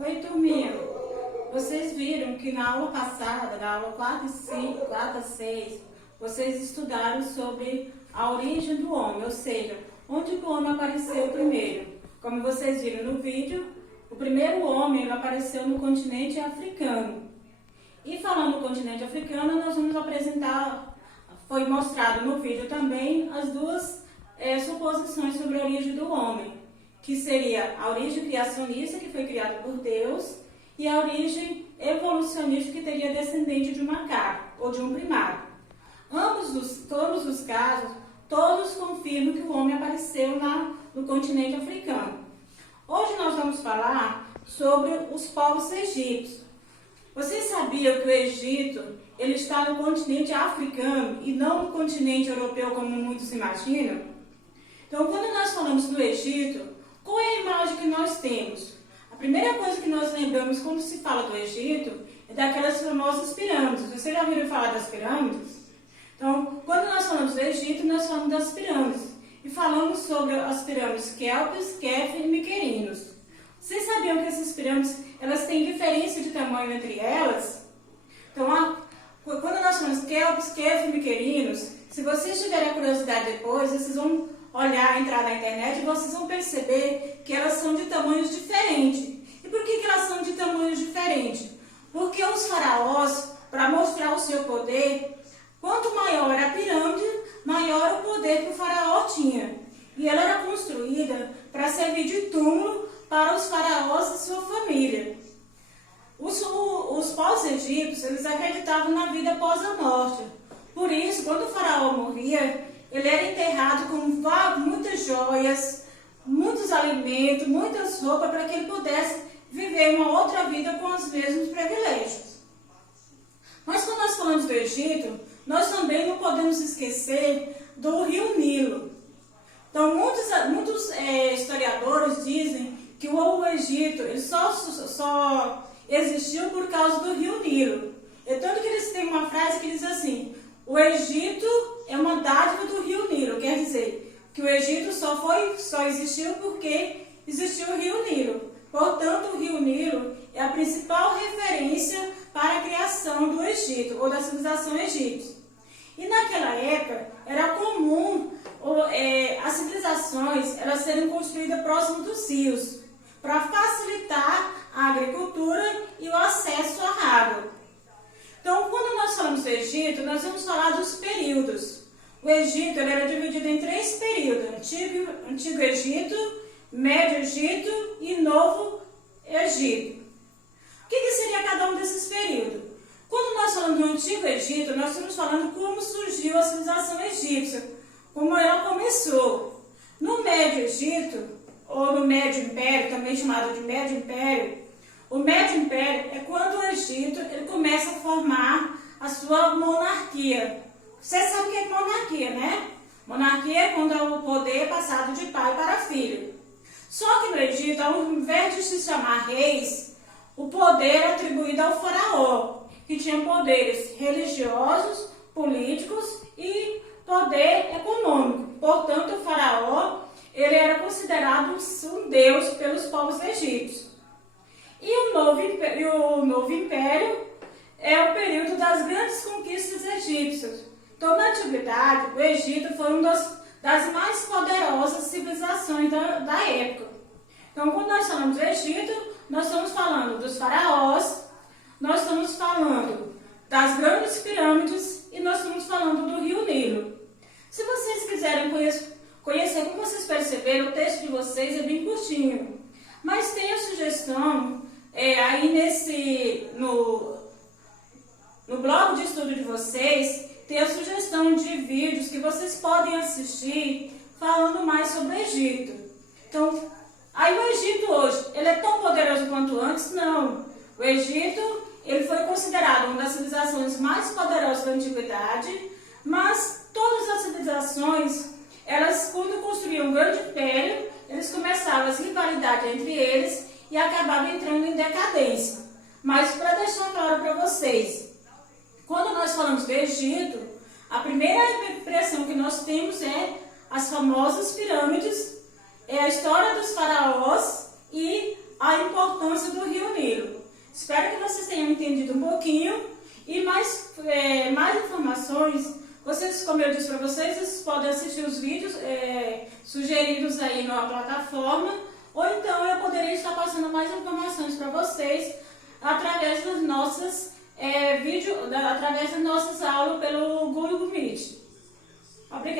Oi, turminha. Vocês viram que na aula passada, na aula 4 e 5, 4 a 6, vocês estudaram sobre a origem do homem, ou seja, onde o homem apareceu primeiro. Como vocês viram no vídeo, o primeiro homem ele apareceu no continente africano. E falando do continente africano, nós vamos apresentar, foi mostrado no vídeo também, as duas suposições sobre a origem do homem, que seria a origem criacionista, que foi criada por Deus, e a origem evolucionista, que teria descendente de um macaco ou de um primato. Todos os casos, todos confirmam que o homem apareceu no continente africano. Hoje nós vamos falar sobre os povos egípcios. Vocês sabiam que o Egito ele está no continente africano e não no continente europeu, como muitos imaginam? Então, quando nós falamos do Egito, qual é a imagem que nós temos? A primeira coisa que nós lembramos quando se fala do Egito é daquelas famosas pirâmides. Vocês já ouviram falar das pirâmides? Então, quando nós falamos do Egito, nós falamos das pirâmides. E falamos sobre as pirâmides Quéopes, Quéfere e Miquerinos. Vocês sabiam que essas pirâmides elas têm diferença de tamanho entre elas? Então, quando nós falamos Quéopes, Quéfere e Miquerinos, se vocês tiverem a curiosidade depois, vocês vão entrar na internet e vocês vão perceber que elas são de tamanhos diferentes. E por que elas são de tamanhos diferentes? Porque os faraós, para mostrar o seu poder, quanto maior a pirâmide, maior o poder que o faraó tinha. E ela era construída para servir de túmulo para os faraós e sua família. Os povos egípcios, eles acreditavam na vida após a morte. Por isso, quando o faraó morria, ele era enterrado com muitas joias, muitos alimentos, muitas roupas, para que ele pudesse viver uma outra vida com os mesmos privilégios. Mas quando nós falamos do Egito, nós também não podemos esquecer do rio Nilo. Então, muitos historiadores dizem que o Egito ele só existiu por causa do rio Nilo. É tanto que eles têm uma frase que diz assim: o Egito é uma dádiva do rio Nilo. Quer dizer, que o Egito só existiu porque existiu o rio Nilo. Portanto, o rio Nilo é a principal referência para a criação do Egito, ou da civilização egípcia. E naquela época, era comum as civilizações elas serem construídas próximo dos rios, para facilitar a agricultura e o acesso à água. Então, quando nós falamos do Egito, nós vamos falar dos períodos. O Egito ele era dividido em 3 períodos: Antigo Egito, Médio Egito e Novo Egito. O que seria cada um desses períodos? Quando nós falamos do Antigo Egito, nós estamos falando como surgiu a civilização egípcia, como ela começou. No Médio Egito, ou no Médio Império, também chamado de Médio Império, o Médio Império é quando o Egito ele começa a formar a sua monarquia. Você sabe o que é monarquia, né? Monarquia é quando o poder é passado de pai para filho. Só que no Egito, ao invés de se chamar reis, o poder é atribuído ao faraó, que tinha poderes religiosos, políticos e poder econômico. Portanto, o faraó ele era considerado um deus pelos povos egípcios. E o Novo Império é o período das grandes conquistas egípcias. Então, na antiguidade, o Egito foi uma das mais poderosas civilizações da época. Então, quando nós falamos do Egito, nós estamos falando dos faraós, nós estamos falando das grandes pirâmides e nós estamos falando do rio Nilo. Se vocês quiserem conhecer, como vocês perceberam, o texto de vocês é bem curtinho. Mas tem a sugestão aí no blog de estudo de vocês, tem a sugestão de vídeos que vocês podem assistir falando mais sobre o Egito. Então, aí o Egito hoje, ele é tão poderoso quanto antes? Não. O Egito ele foi considerado uma das civilizações mais poderosas da antiguidade, mas todas as civilizações, elas quando construíam um grande império, eles começavam as rivalidades entre eles e acabavam entrando em decadência. Mas para deixar claro para vocês, quando nós falamos do Egito, a primeira impressão que nós temos é as famosas pirâmides, é a história dos faraós e a importância do Rio Nilo. Espero que vocês tenham entendido um pouquinho e mais informações, vocês, como eu disse para vocês, vocês podem assistir os vídeos sugeridos aí na plataforma, ou então eu poderia estar passando mais informações para vocês através das nossas através das nossas aulas pelo Google Meet. Obrigada.